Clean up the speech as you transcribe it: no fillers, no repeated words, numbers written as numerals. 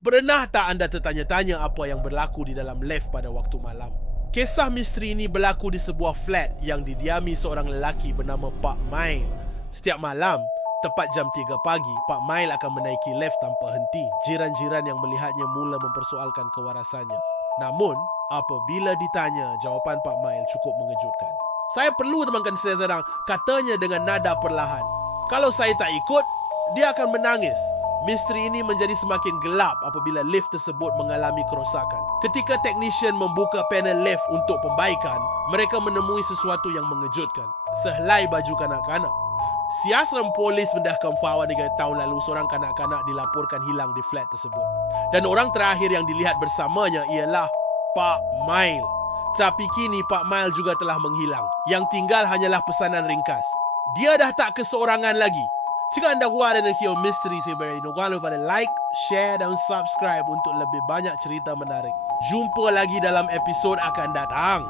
Pernah tak anda tertanya-tanya apa yang berlaku di dalam lift pada waktu malam? Kisah misteri ini berlaku di sebuah flat yang didiami seorang lelaki bernama Pak Mail. Setiap malam, tepat jam 3 pagi, Pak Mail akan menaiki lift tanpa henti. Jiran-jiran yang melihatnya mula mempersoalkan kewarasannya. Namun, apabila ditanya, jawapan Pak Mail cukup mengejutkan. Saya perlu temankan saya sedang, katanya dengan nada perlahan. Kalau saya tak ikut, dia akan menangis. Misteri ini menjadi semakin gelap apabila lift tersebut mengalami kerosakan. Ketika teknisien membuka panel lift untuk pembaikan, mereka menemui sesuatu yang mengejutkan. Sehelai baju kanak-kanak. Siasram polis mendahkan Fawa 3 tahun lalu seorang kanak-kanak dilaporkan hilang di flat tersebut. Dan orang terakhir yang dilihat bersamanya ialah Pak Mail. Tapi kini Pak Mail juga telah menghilang. Yang tinggal hanyalah pesanan ringkas. Dia dah tak keseorangan lagi. Jika anda kuat dan nakio misteri sebenarnya, jangan lupa like, share dan subscribe untuk lebih banyak cerita menarik. Jumpa lagi dalam episod akan datang.